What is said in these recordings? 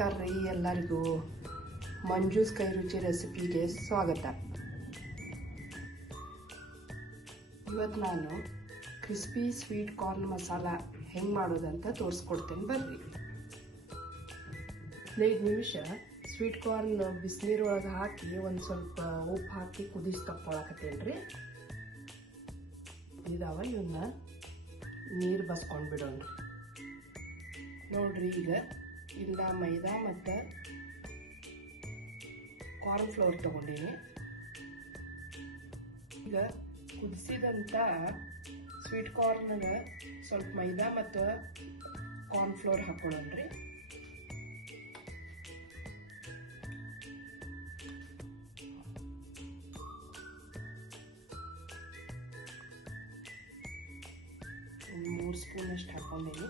ನಮಸ್ಕಾರ ರೀ ಎಲ್ಲರಿಗೂ ಮಂಜೂಸ್ ಕೈ ರುಚಿ ರೆಸಿಪಿಗೆ ಸ್ವಾಗತ. ಇವತ್ತು ನಾನು ಕ್ರಿಸ್ಪಿ ಸ್ವೀಟ್ ಕಾರ್ನ್ ಮಸಾಲ ಹೆಂಗೆ ಮಾಡೋದಂತ ತೋರಿಸ್ಕೊಡ್ತೇನೆ ಬರ್ರಿ. 15 ನಿಮಿಷ ಸ್ವೀಟ್ ಕಾರ್ನ್ ಬಿಸಿನೀರೊಳಗೆ ಹಾಕಿ ಒಂದು ಸ್ವಲ್ಪ ಉಪ್ಪು ಹಾಕಿ ಕುದಿಸಿ ತಕ್ಕೊಳಕತ್ತೇನೆ ರೀ. ಇದಾವ ಇವನ್ನ ನೀರು ಬಸ್ಕೊಂಡು ಬಿಡೋಣ ನೋಡ್ರಿ. ಈಗ ಇಲ್ಲ ಮೈದಾ ಮತ್ತು ಕಾರ್ನ್ ಫ್ಲೋರ್ ತಗೊಂಡೀನಿ. ಈಗ ಕುದಿಸಿದಂಥ ಸ್ವೀಟ್ ಕಾರ್ನ್ಗೆ ಸ್ವಲ್ಪ ಮೈದಾ ಮತ್ತು ಕಾರ್ನ್ ಫ್ಲೋರ್ ಹಾಕೊಳ್ಳೋಣ್ರಿ. ಒಂದು 3 ಸ್ಪೂನ್ ಅಷ್ಟು ಹಾಕೊಂಡೀನಿ.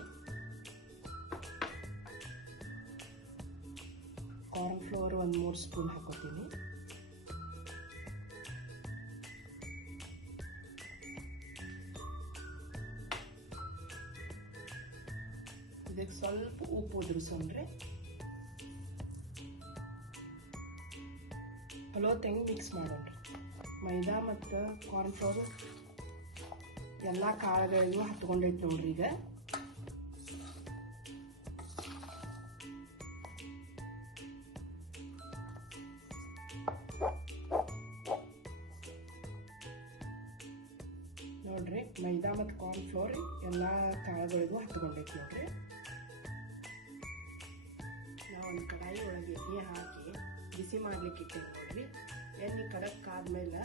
ಕಾರ್ನ್ ಫ್ಲೋರ್ ಒಂದು 3 ಸ್ಪೂನ್ ಹಾಕೋತೀನಿ. ಇದಕ್ಕೆ ಸ್ವಲ್ಪ ಉಪ್ಪು ಉದುರಿಸೋಣ್ರಿ. ಪಲಾವ್ ತೆಂಗು ಮಿಕ್ಸ್ ಮಾಡೋಣ್ರಿ. ಮೈದಾ ಮತ್ತು ಕಾರ್ನ್ ಫ್ಲೋರ್ ಎಲ್ಲ ಕಾಳುಗಳಿಗೂ ಹತ್ಕೊಂಡೈತೆ ನೋಡ್ರಿ. ಈಗ ನೋಡ್ರಿ ಮೈದಾ ಮತ್ತು ಕಾರ್ನ್ ಫ್ಲೋರ್ ಎಲ್ಲ ಕಾಳುಗಳಿಗೂ ಹತ್ಕೊಂಡೈತಿ ನೋಡ್ರಿ. ನಾವು ಒಂದು ಕಡಾಯಿ ಒಳಗೆ ಎಣ್ಣೆ ಹಾಕಿ ಬಿಸಿ ಮಾಡ್ಲಿಕ್ಕೆ ಇಟ್ಟೇವೆ ನೋಡ್ರಿ. ಎಣ್ಣೆ ಕಡಕ್ ಆದ್ಮೇಲೆ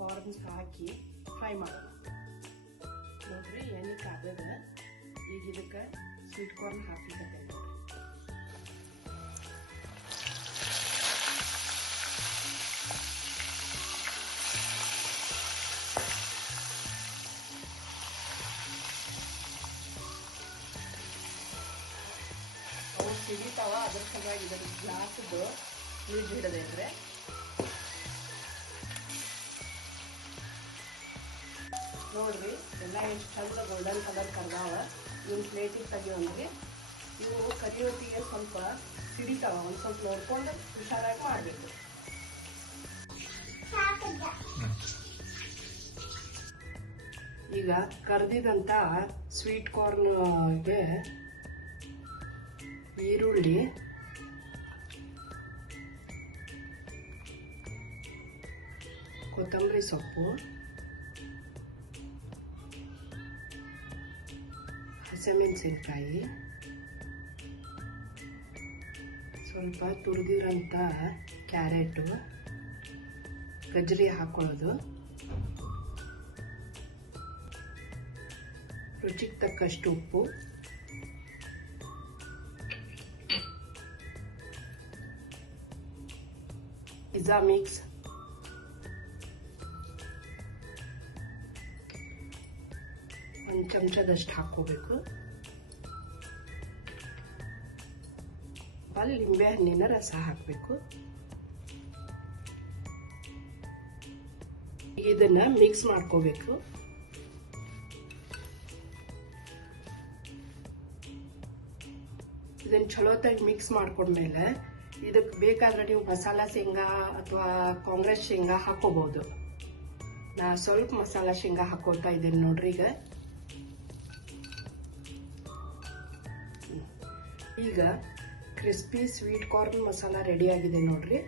ಕಾರ್ನ್ಸ್ ಹಾಕಿ ಫ್ರೈ ಮಾಡೋಣ ನೋಡ್ರಿ. ಎಣ್ಣೆ ಕಾದದ. ಈಗ ಇದಕ್ಕೆ ಸ್ವೀಟ್ ಕಾರ್ನ್ ಹಾಕ್ಲಿಕ್ಕೆ ನೋಡ್ರಿ. ಅವು ಸಿಡಿತಾವ, ಅದ್ರ ಸಲುವಾಗಿ ಇದರ ಗ್ಲಾಸದ್ದು ಲಿಡ್ ಹಿಡದೈತ್ರೆ. ನೋಡ್ರಿ ಎಲ್ಲ ಎಷ್ಟು ಚಂದ ಗೋಲ್ಡನ್ ಕಲರ್ ಕರ್ದಾವ. ಇವ್ನ ಪ್ಲೇಟಿಗೆ ತೆಗಿಯೋನ್ರಿ. ಇವು ಕರಿಯೊಟ್ಟಿಗೆ ಸ್ವಲ್ಪ ಸಿಡಿತಾವ, ಒಂದು ಸ್ವಲ್ಪ ನೋಡ್ಕೊಂಡು ಹುಷಾರಾಗಿ ಮಾಡಬೇಕು. ಈಗ ಕರ್ದಿದಂಥ ಸ್ವೀಟ್ ಕಾರ್ನ್ಗೆ ಈರುಳ್ಳಿ, ಕೊತ್ತಂಬರಿ ಸೊಪ್ಪು, ಹಸಿಮೆಣಸಿನ್ಕಾಯಿ, ಸ್ವಲ್ಪ ತುರಿದಿರೋಂಥ ಕ್ಯಾರೆಟು, ಗಜ್ಜರಿ ಹಾಕೊಳ್ಳೋದು, ರುಚಿಗೆ ತಕ್ಕಷ್ಟು ಉಪ್ಪು, ಪಿಜ್ಜಾ ಮಿಕ್ಸ್, ಒಂದು ಚಮಚದಷ್ಟು ಹಾಕೋಬೇಕು. ಅಲ್ಲಿ ಲಿಂಬೆ ಹಣ್ಣಿನ ರಸ ಹಾಕಬೇಕು. ಇದನ್ನ ಮಿಕ್ಸ್ ಮಾಡ್ಕೋಬೇಕು. ಇದನ್ನ ಚಲೋತ್ತಾಗಿ ಮಿಕ್ಸ್ ಮಾಡ್ಕೊಂಡ್ಮೇಲೆ ಇದಕ್ಕೆ ಬೇಕಾದ್ರೆ ನೀವು ಮಸಾಲ ಶೇಂಗಾ ಅಥವಾ ಕಾಂಗ್ರೆಸ್ ಶೇಂಗಾ ಹಾಕೋಬಹುದು. ನಾ ಸ್ವಲ್ಪ ಮಸಾಲ ಶೇಂಗಾ ಹಾಕೋತಾ ಇದ್ದೇನೆ ನೋಡ್ರಿ. ಈಗ crispy sweet corn masala ready ಆಗಿದೆ ನೋಡ್ರಿ.